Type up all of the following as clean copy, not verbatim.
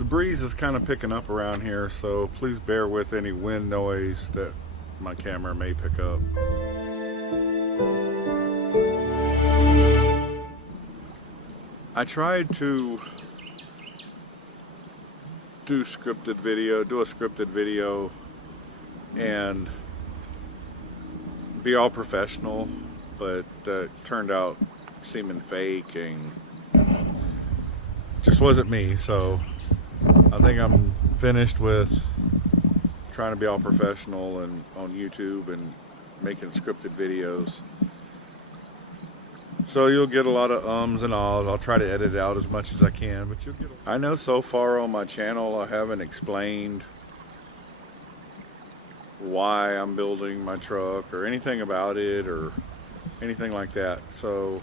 The breeze is kind of picking up around here, so please bear with any wind noise that my camera may pick up. I tried to do a scripted video and be all professional, but turned out seeming fake and just wasn't me. So I think I'm finished with trying to be all professional and on YouTube and making scripted videos. So you'll get a lot of ums and ahs. I'll try to edit it out as much as I can, but you'll get. I know so far on my channel I haven't explained why I'm building my truck or anything about it or anything like that. So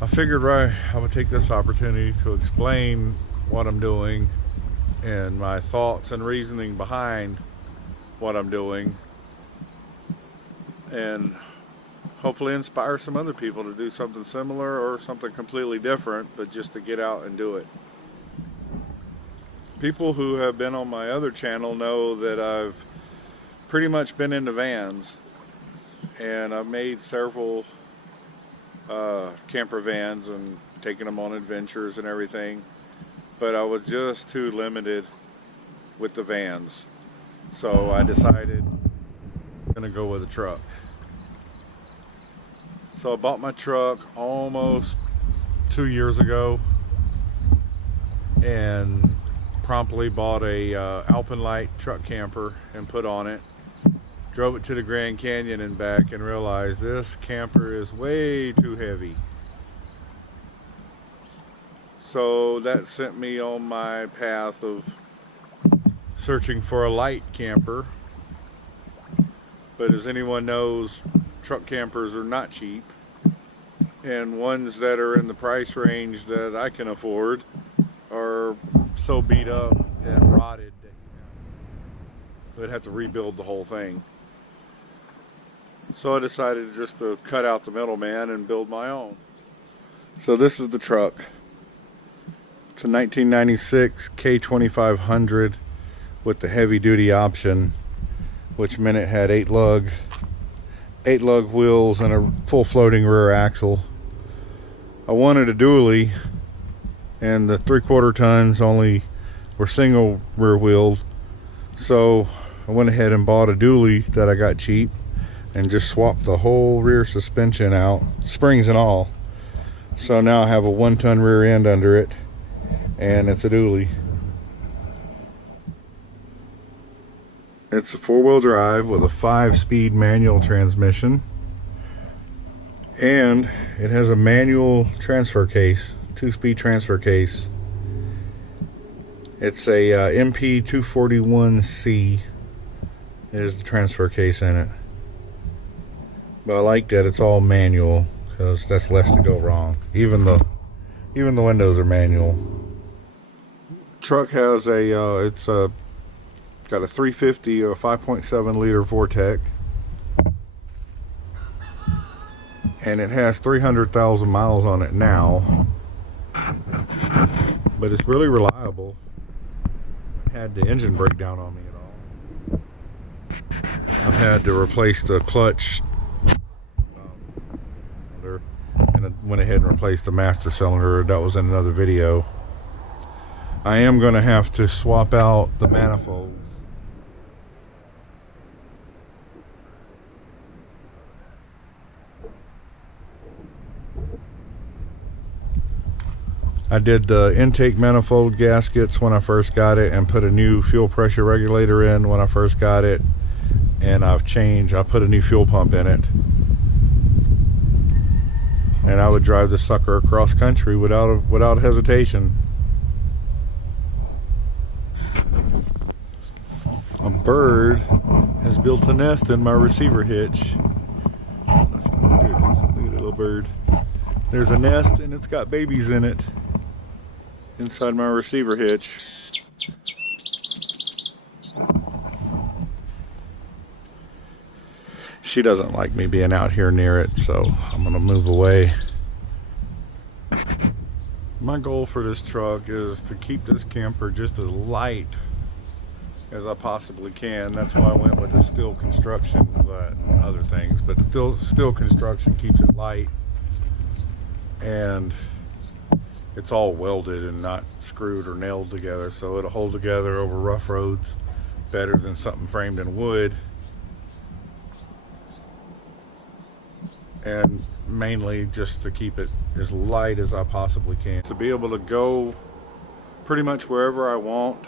I figured I would take this opportunity to explain what I'm doing and my thoughts and reasoning behind what I'm doing, and hopefully inspire some other people to do something similar or something completely different, but just to get out and do it. People who have been on my other channel know that I've pretty much been into vans, and I've made several camper vans and taken them on adventures and everything, but I was just too limited with the vans, so I decided I'm gonna go with a truck. So I bought my truck almost 2 years ago and promptly bought a Alpenlight truck camper and put on it. Drove it to the Grand Canyon and back and realized this camper is way too heavy. So that sent me on my path of searching for a light camper. But as anyone knows, truck campers are not cheap, and ones that are in the price range that I can afford are so beat up and rotted that you would have to rebuild the whole thing. So I decided just to cut out the middleman and build my own. So this is the truck. It's a 1996 K2500 with the heavy duty option, which meant it had 8 lug wheels and a full floating rear axle. I wanted a dually, and the 3/4 tons only were single rear wheeled, so I went ahead and bought a dually that I got cheap and just swapped the whole rear suspension out, springs and all. So now I have a 1-ton rear end under it, and it's a dually. It's a 4-wheel drive with a 5-speed manual transmission, and it has a manual transfer case, 2-speed transfer case. It's a MP.3 is the transfer case in it. But I like that it's all manual, because that's less to go wrong. Even the windows are manual. Truck has got a 350 or 5.7 liter Vortec, and it has 300,000 miles on it now, but it's really reliable. Had the engine break down on me at all. I've had to replace the clutch and I went ahead and replaced the master cylinder. That was in another video. I am going to have to swap out the manifolds. I did the intake manifold gaskets when I first got it and put a new fuel pressure regulator in when I first got it, and I put a new fuel pump in it, and I would drive the sucker across country without hesitation. A bird has built a nest in my receiver hitch. Look at that little bird. There's a nest and it's got babies in it inside my receiver hitch. She doesn't like me being out here near it, so I'm gonna move away. My goal for this truck is to keep this camper just as light as I possibly can. That's why I went with the steel construction and other things, but steel construction keeps it light, and it's all welded and not screwed or nailed together, so it'll hold together over rough roads better than something framed in wood. And mainly just to keep it as light as I possibly can, to be able to go pretty much wherever I want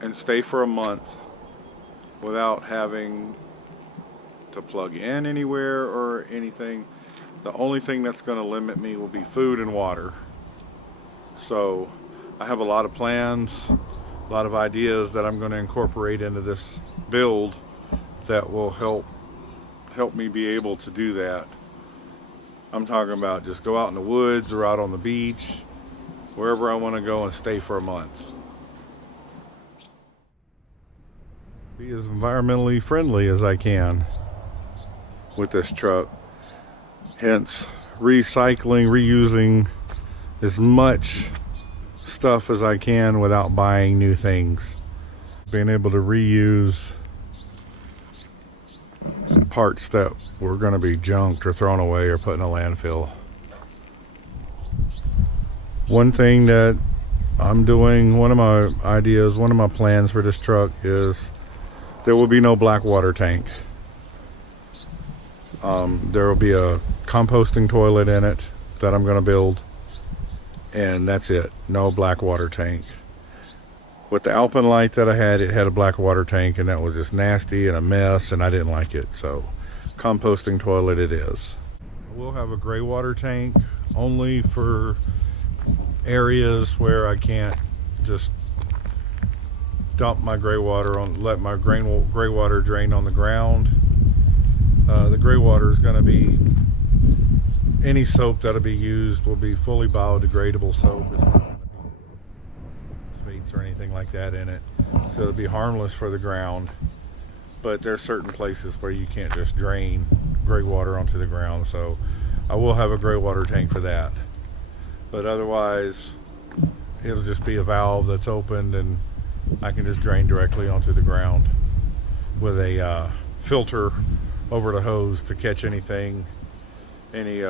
and stay for a month without having to plug in anywhere or anything. The only thing that's going to limit me will be food and water. So I have a lot of plans, a lot of ideas that I'm going to incorporate into this build that will help me be able to do that. I'm talking about just go out in the woods or out on the beach, wherever I want to go, and stay for a month. Be as environmentally friendly as I can with this truck. Hence, recycling, reusing as much stuff as I can without buying new things. Being able to reuse parts that were going to be junked or thrown away or put in a landfill. One thing that I'm doing, one of my ideas, one of my plans for this truck is there will be no black water tank. There will be a composting toilet in it that I'm going to build, and that's it. No black water tank. With the Alpenlight that I had, it had a black water tank, and that was just nasty and a mess, and I didn't like it. So composting toilet it is. I will have a gray water tank only for areas where I can't just dump my gray water on, let my gray water drain on the ground. The gray water is going to be, any soap that'll be used will be fully biodegradable soap. It's not going to be phosphates or anything like that in it, so it'll be harmless for the ground. But there's certain places where you can't just drain gray water onto the ground, so I will have a gray water tank for that. But otherwise, it'll just be a valve that's opened, and I can just drain directly onto the ground with a filter over the hose to catch anything, any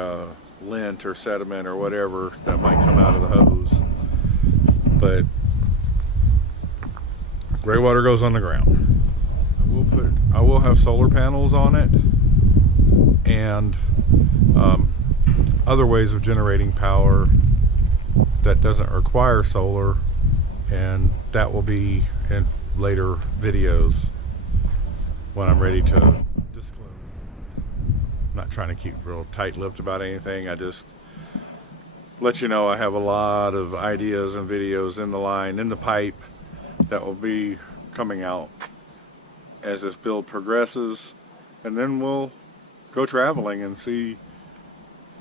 lint or sediment or whatever that might come out of the hose. But gray water goes on the ground. I will have solar panels on it, and other ways of generating power that doesn't require solar, and that will be in later videos when I'm ready to disclose. I'm not trying to keep real tight-lipped about anything. I just let you know I have a lot of ideas and videos in the line, in the pipe, that will be coming out as this build progresses, and then we'll go traveling and see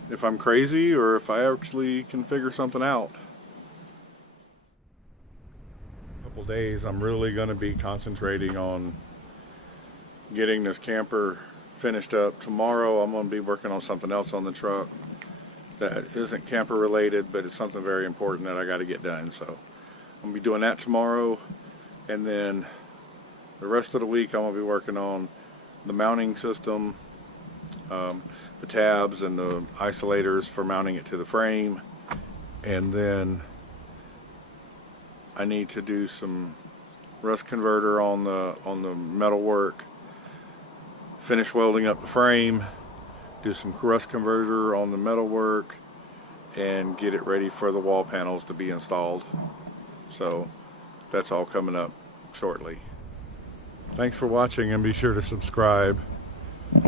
if I'm crazy or if I actually can figure something out. In a couple days I'm really going to be concentrating on getting this camper finished up. Tomorrow I'm going to be working on something else on the truck that isn't camper related, but it's something very important that I got to get done. So I'm going to be doing that tomorrow, and then the rest of the week I'm going to be working on the mounting system, the tabs and the isolators for mounting it to the frame, and then I need to do some rust converter on the metal work, finish welding up the frame, do some rust converter on the metal work, and get it ready for the wall panels to be installed. So that's all coming up shortly. Thanks for watching, and be sure to subscribe.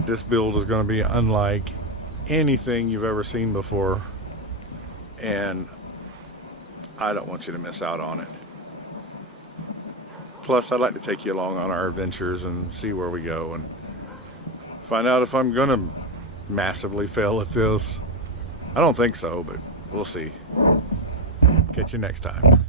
This build is going to be unlike anything you've ever seen before, and I don't want you to miss out on it. Plus, I'd like to take you along on our adventures and see where we go and find out if I'm going to massively fail at this. I don't think so, but we'll see. Catch you next time.